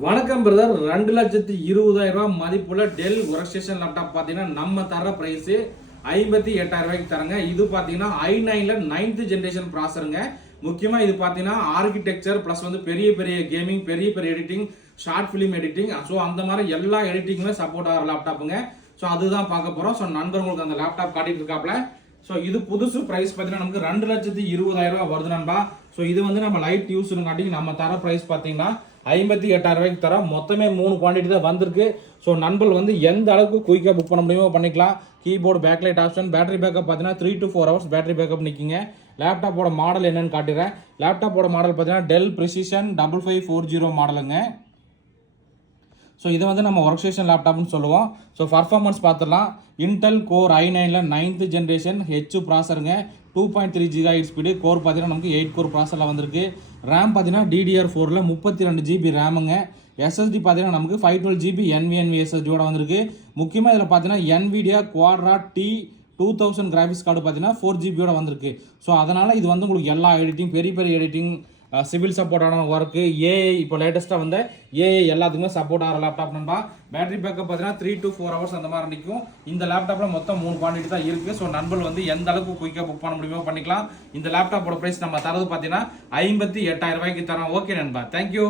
வணக்கம் பிரதர். 2,20,000 மதிப்புள்ள del work station laptop பார்த்தீங்கன்னா நம்ம தர பிரைஸ் 58,000 ரூபாய்க்கு தரங்க. இது பார்த்தீங்கன்னா i9ல 9th ஜெனரேஷன் ப்ராசருங்க. முக்கியமாக இது பார்த்தீங்கன்னா ஆர்கிடெக்சர் ப்ளஸ் வந்து பெரிய பெரிய கேமிங், பெரிய பெரிய editing, short film editing, so அந்த மாதிரி எல்லா எடிட்டிங்குமே சப்போர்ட் ஆகிற லேப்டாப்புங்க. ஸோ அதுதான் பார்க்க போகிறோம். ஸோ நண்பர்களுக்கு அந்த லேப்டாப் காட்டிட்டு இருக்காப்ல. ஸோ இது புதுசு ப்ரைஸ் பார்த்தீங்கன்னா நமக்கு 2,20,000 வருது நண்பா. ஸோ இது வந்து நம்ம லைட் யூஸ்னுங்காட்டி நம்ம தர ப்ரைஸ் பார்த்தீங்கன்னா 58,000 ரூபாய்க்கு தரோம். மொத்தமே 3 குவான்டிட்டி தான் வந்திருக்கு. ஸோ நண்பர்கள் வந்து எந்த அளவுக்கு குயிக்காக புக் பண்ண முடியுமோ பண்ணிக்கலாம். Keyboard backlight option, battery backup பார்த்தீங்கன்னா 3 to 4 hours பேட்டரி பேக்கப் நிற்கிங்க. லேப்டாப்போட மாடல் என்னன்னு காட்டுறேன். லேப்டாப்போட மாடல் பார்த்தீங்கன்னா டெல் ப்ரிசிஷன் 5540 மாடலுங்க. ஸோ இதை வந்து நம்ம ஒர்க் ஸ்டேஷன் லேப்டாப்னு சொல்லுவோம். ஸோ பர்ஃபார்மன்ஸ் பார்த்துடலாம். இன்டெல் கோர் i9ல 9th ஜென்ரேஷன் ஹெச் ப்ராசருங்க. 2.3 GHz ஸ்பீடு. கோர் பார்த்தீங்கன்னா நமக்கு 8 கோர் ப்ராசரில் வந்திருக்கு. ரேம் பார்த்தீங்கன்னா DDR4ல 32 GB ரேமுங்க. SSD பார்த்தீங்கன்னா நமக்கு 512 GB NVMe SSDயோட வந்திருக்கு. முக்கியமாக இதில் பார்த்தீங்கன்னா NVIDIA Quadro T2000 graphics card பார்த்தீங்கன்னா 4 GBயோட வந்திருக்கு. ஸோ அதனால் இது வந்து உங்களுக்கு எல்லா எடிட்டிங், பெரிய பெரிய எடிட்டிங், சிவில் சப்போர்ட்டான ஒர்க்கு, ஏஐ, இப்போ லேட்டஸ்ட்டாக வந்து ஏஐ எல்லாத்துக்குமே சப்போர்ட் ஆகிற லேப்டாப் நண்பா. பேட்டரி பேக்கப் பார்த்தீங்கன்னா 3 to 4 hours அந்த மாதிரி நிற்கும். இந்த லேப்டாப்பில் மொத்தம் 3 குவான்டிட்டி தான் இருக்குது. ஸோ நண்பர்கள் வந்து எந்த அளவுக்கு குயிக்காக புக் பண்ண முடியுமோ பண்ணிக்கலாம். இந்த லேப்டாப்போட ப்ரைஸ் நம்ம தரது பார்த்தீங்கன்னா 58,000 ரூபாய்க்கு தரோம். ஓகே நண்பா, தேங்க்யூ.